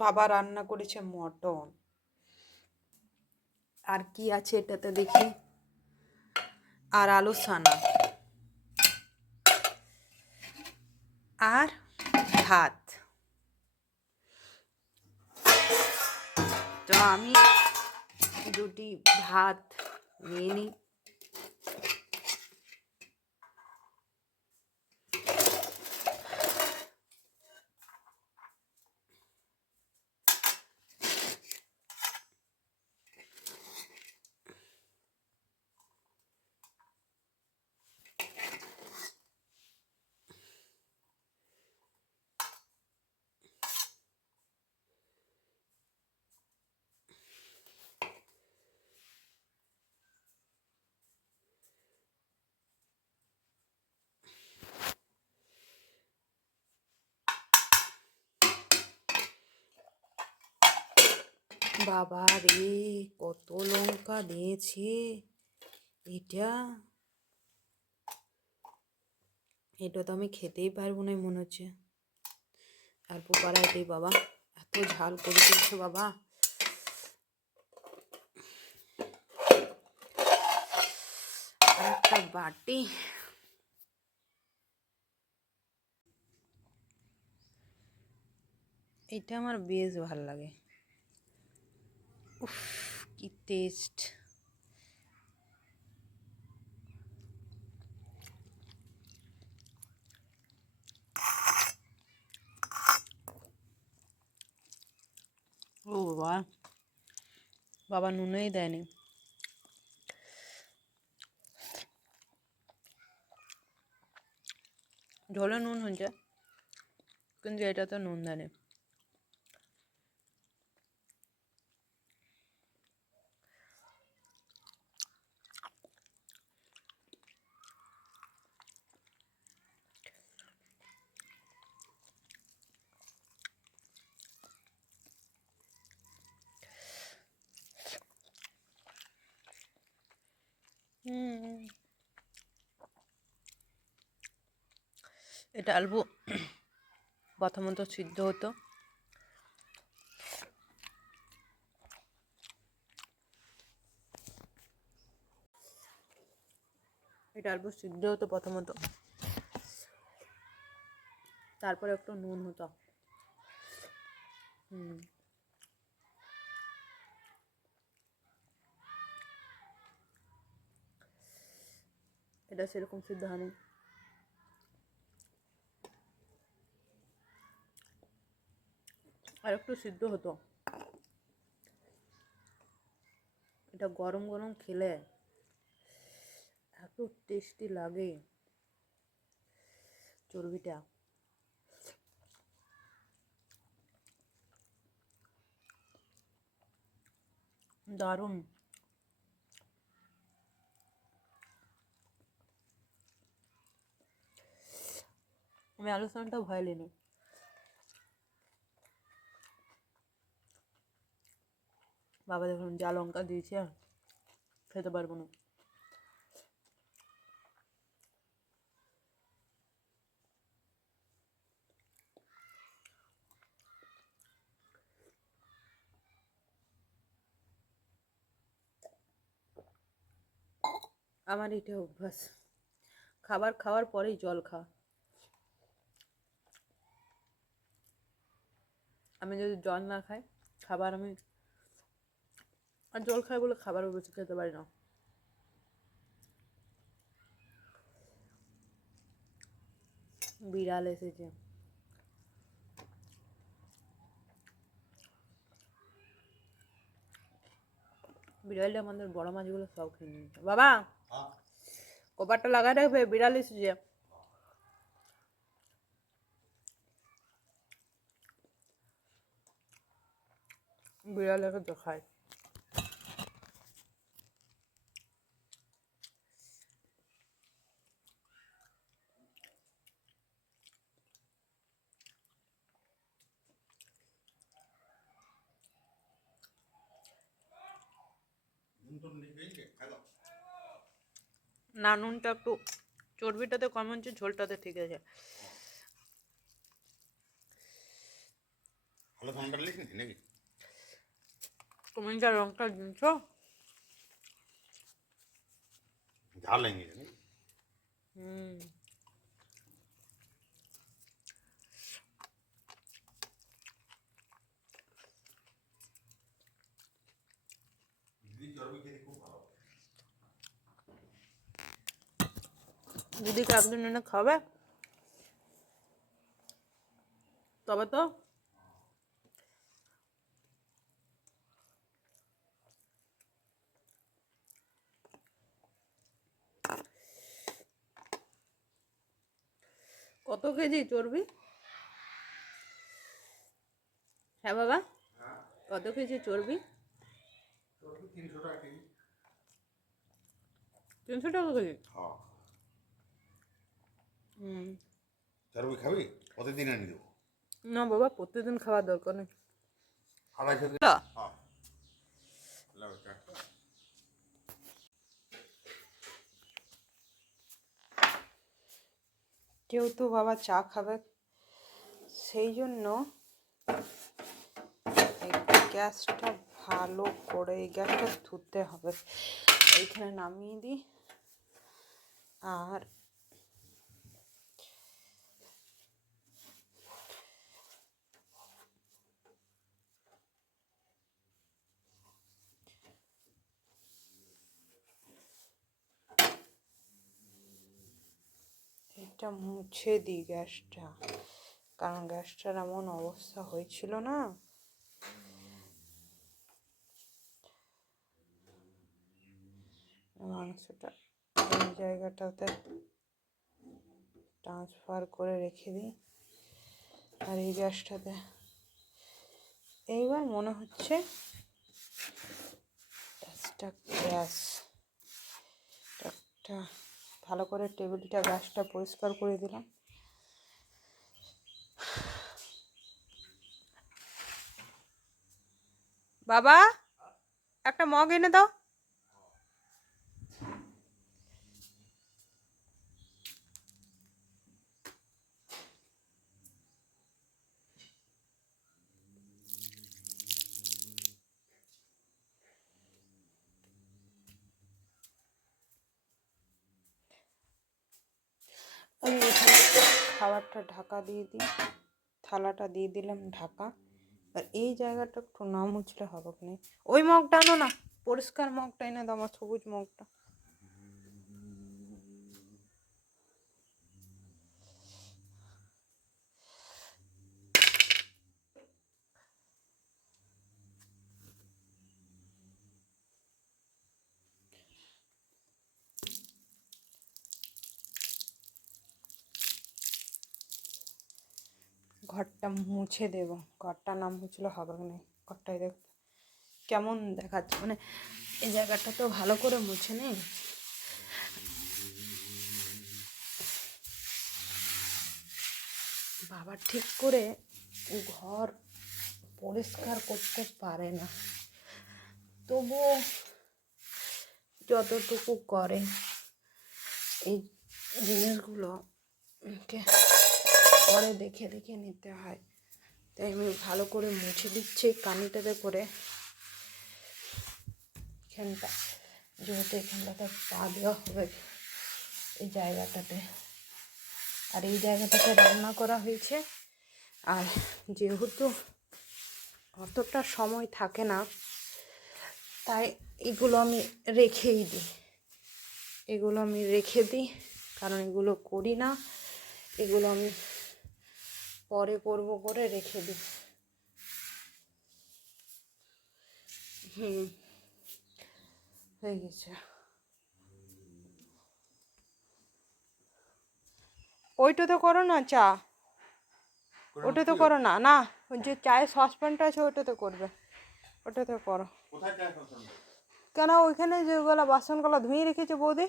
বাবা রান্না করেছে মটন। আর কি আছে এটাতে দেখি, আর আলু সানা আর ভাত। তো আমি দুটি ভাত নিয়ে নিই। বাবা রে, কত লঙ্কা দিয়েছে এটা! এটা তো আমি খেতেই পারবো না মনে হচ্ছে। আর পোপারাইতেই বাবা এত ঝাল করে দিয়েছো বাবা। আর একটা বাটি। এটা আমার বেশ ভালো লাগে। উফ, কি টেস্ট! ও বাবা, বাবা নুনই দেয়নি। ঝোলে নুন হয়েছে, কিন্তু এটা তো নুন দেয়নি। এটা আলু প্রথমত সিদ্ধ হতো, প্রথমত, তারপরে একটু নুন হতো। এটা সেরকম সিদ্ধ হয়নি। আর একটু সিদ্ধ হতো। এটা গরম গরম খেলে এত টেস্টি লাগে চর্বিটা। দারুণ। আমি আলু সানটা ভয় নিই। বাবা দেখুন যা লঙ্কা দিয়েছে, খেতে পারবো না। আমার এটা অভ্যাস, খাবার খাওয়ার পরেই জল খাওয়া। আমি যদি জল না খাই, খাবার আমি আর জল খাই বলে খাবারও বেশি খেতে পারি না। বিড়াল এসেছে, বিড়ালটা আমাদের বড় মাছগুলো সব খেয়ে নিয়েছে। বাবা কপারটা লাগাই রাখবে, বিড়াল এসেছে। বিড়ালকে দেখায়। না, নুনটা একটু চর্বিটাতে কম হচ্ছে, ঝোলটাতে ঠিক আছে। ঠান্ডা লেগেছে নাকি? তুমি যা রংটা দিনছ ঝাল লেগেছে নাকি? দিদি চর্বি খেতে খুব ভালো। দিদিকে একদিন এনে খাবে তবে তো। কত কেজি চর্বি? হ্যাঁ বাবা, কত কেজি চর্বি? 300 টাকা কেজি। 300 টাকা কেজি? হ্যাঁ। হুম। চর্বি খাবি? প্রতিদিন এনে দেবো। না বাবা, প্রতিদিন খাওয়ার দরকার নেই। 250 না। হ্যাঁ। লাও চারটা। যেহেতু বাবা চা খাবে সেই জন্য এই গ্যাসটা ভালো করে, এই গ্যাসটা ধুতে হবে। এইখানে নামিয়ে দিই। আর এটা মুছে দিই গ্যাসটা, কারণ গ্যাসটার এমন অবস্থা হয়েছিল না। মাংসটা এই জায়গাটাতে ট্রান্সফার করে রেখে দিই। আর এই গ্যাসটাতে এইবার মনে হচ্ছে গ্যাস একটা ভালো করে টেবিলটা গ্যাসটা পরিষ্কার করে দিলাম। বাবা, একটা মগ এনে দাও। আমি এখানে খাবারটা ঢাকা দিয়ে দিই, থালাটা দিয়ে দিলাম ঢাকা। আর এই জায়গাটা একটু না মুছলে হবে না। ওই মগটা আনো না, পরিষ্কার মগটা এনে দাও, আমার সবুজ মগটা। ঘরটা মুছে দেবো, ঘরটা না মুছলে হবে না। ঘরটাই দেখ কেমন দেখাচ্ছে, মানে এই জায়গাটা তো ভালো করে মুছে নেই। বাবা ঠিক করে ঘর পরিষ্কার করতে পারে না, তবুও যতটুকু করে এই জিনিসগুলো পরে দেখে দেখে নিতে হয়। তাই আমি ভালো করে মুছে দিচ্ছি কানিটাতে করে। এখানটা যেহেতু এখানটাতে পা দেওয়া হবে এই জায়গাটাতে, আর এই জায়গাটাতে রান্না করা হয়েছে। আর যেহেতু অতটা সময় থাকে না, তাই এগুলো আমি রেখেই দিই। এগুলো আমি রেখে দিই, কারণ এগুলো করি না, এগুলো আমি পরে করব করে রেখে দিই। হয়ে গেছে। ওইটাতে করো না চা, ওটাতে করো না। না, ওই যে চায়ের সসপ্যানটা আছে ওটাতে করবে, ওটাতে করো। কোথায় চায় সসপ্যানটা? কেন ওইখানে যেগুলো বাসনগুলো ধুয়ে রেখেছে বৌদি,